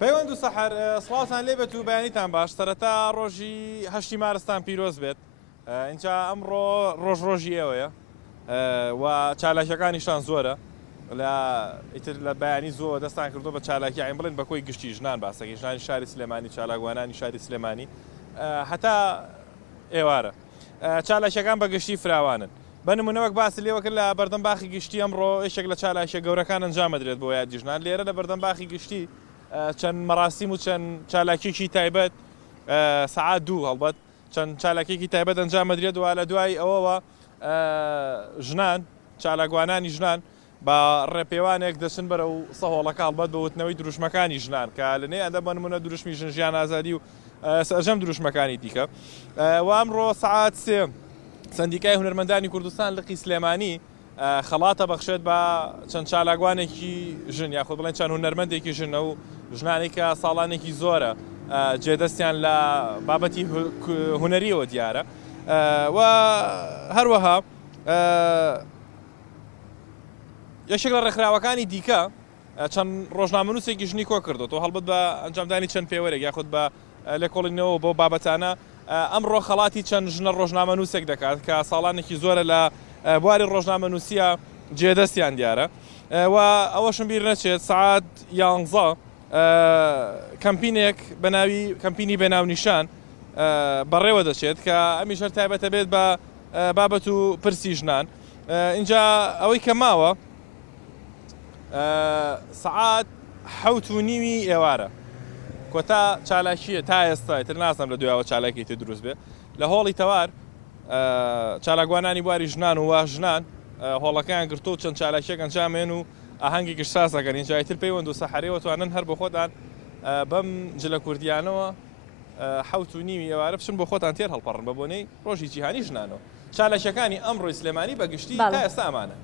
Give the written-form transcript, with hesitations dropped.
پەیوەند و سەحەر سڵاوتان لێبێت و بەیانیتان باش سەرەتا ڕۆژی هەشتی مارستان پیرۆز بێت. اینجا ئەمڕۆ ڕۆژی ئێوەیە و چالاکیەکانیشان زۆرە ئیتر لە بەیانی زۆر دەستان کردو بە چالاکی عین بڵێن بەکۆی گشتی ژنان باسەکەی ژنانی شاری سلێمانی چالاکوانانی شاری سلێمانی هەتا ئێوارە چالاکیەکان بە گشتی فراوانن. بەنمونەوەک باسی لێوە کرد لە بەردەمباخی گشتی ئەمڕۆ یەکێک لە چالاکیە گەورەکان ئەنجامەدرێت بۆ یادی ژنان. لێرە لە بەردەمباخی گشتی چەند مەراسیم و چەند چالاکیێکی تایبەت سەعات 2 هەڵبەت چەند چالاکیێکی تایبەت ئەنجامەدرێت و لە دوای ئەوەوە ژنان چالاکوانانی ژنان بە ڕێپێوانێک دەچن بەرەو سەهۆڵەکە هەڵبەت بە وتنەوەی دروشمەکانی ژنان کە لەنێ ئەدە بەنمونە دروشمی ژن ژیان ئازادی و سەرجەم دروشمەکانی دیکە. و ئەمڕۆ سەعات 3 سندیکای هونەرمەندانی کوردستان لقی سلێمانی خەڵاتە بەخشێت بە چەند چالاکوانێکی ژن یاخۆ بڵێن چەند هونەرمەندێکی ژنە و ژنانی کە ساڵانێکی زۆرە جێدەستیان لە بابەتی هونەریەوە دیارە. و هەروەها یەکێک لە ڕێکخراوەکانی دیکە چەند ڕۆژنامەنووسێکی ژنی کۆ کردوەوە هەڵبەت بە ئەنجامدانی چەند پێوەرێک یاخود بە لێکۆڵینەوە بۆ بابەتانە ئەمڕۆ خەڵاتی چەند ژنە ڕۆژنامەنووسێک دەکات کە ساڵانێکی زۆرە لە بواری ڕۆژنامەنووسیە جێدەستیان دیارە. و ئەوەشم بیر نەچێت سەعات 11 کەمپینێک بە ناوی کەمپینی بێناونیشان بەڕێوە دەچێت کە ئەمیش هەر تایبەتە بێت بە بابەت و پرسی ژنان. اینجا ئەوەی کە ماوە سەعات 7:30 ئێوارە کۆتا چالاکیە تا ئێستا تر نازانم لە دوایەوە چالاکی تر دروست بێ لە هۆڵی تەوار چالاکوانانی بواری ژنان و وا ژنان هۆڵەکەیان گرتو و چەند چالاکیەک ئەنجامێن و ئاهەنگێکیش ساز دەکەن. اینجا تر پەیوەند و سەحەرەوە توانن هەر بۆ خۆتان بەم جلە کوردیانەوە 7:30 ئێوارە بچن بۆ خۆتان تێر هەڵپەڕن بە بۆنەی ڕۆژی جیهانی ژنانەوە. چالاکیەکانی ئەمڕۆی سلێمانی بەگشتی تا ئێستا ئەمانە.